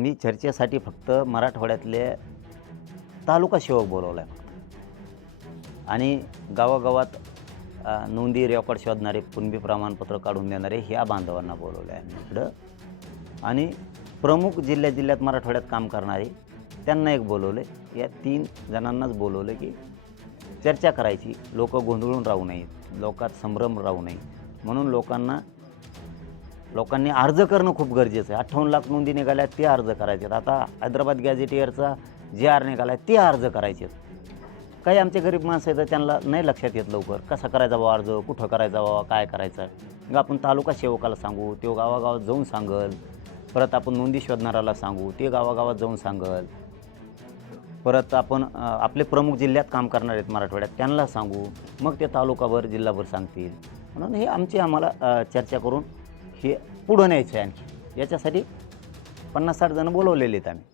मी चर्चेसाठी फक्त मराठवाड्यातले तालुका सेवक बोलवला आहे आणि गावागावात नोंदी रेकॉर्ड शोधणारे, कुणबी प्रमाणपत्र काढून देणारे ह्या बांधवांना बोलवलं आहे इकडं. आणि प्रमुख जिल्ह्यात मराठवाड्यात काम करणारे त्यांना एक बोलवलं आहे. या 3 जणांनाच बोलवलं की चर्चा करायची, लोक गोंधळून राहू नयेत, लोकात संभ्रम राहू नये म्हणून लोकांनी अर्ज करणं खूप गरजेचं आहे. 58 लाख नोंदी निघाल्या, ते अर्ज करायचे आहेत. आता हैदराबाद गॅझेटियरचा जे निघाला आहे ते अर्ज करायचे आहेत. काही आमचे गरीब माणसं आहेत तर त्यांना नाही लक्षात येत लवकर कसा करायचा बाबा अर्ज, कुठं करायचा बाबा, काय करायचं. मग आपण तालुका सेवकाला सांगू, तो गावागावात जाऊन सांगल. परत आपण नोंदी शोधणाऱ्याला सांगू, ते गावागावात जाऊन सांगल. परत आपण आपले प्रमुख जिल्ह्यात काम करणार आहेत मराठवाड्यात त्यांना सांगू, मग ते तालुकाभर जिल्हाभर सांगतील. म्हणून हे आम्हाला चर्चा करून हे पुढं न्यायचं आहे. आणखी याच्यासाठी 50-60 जण बोलवलेले आहेत आम्ही.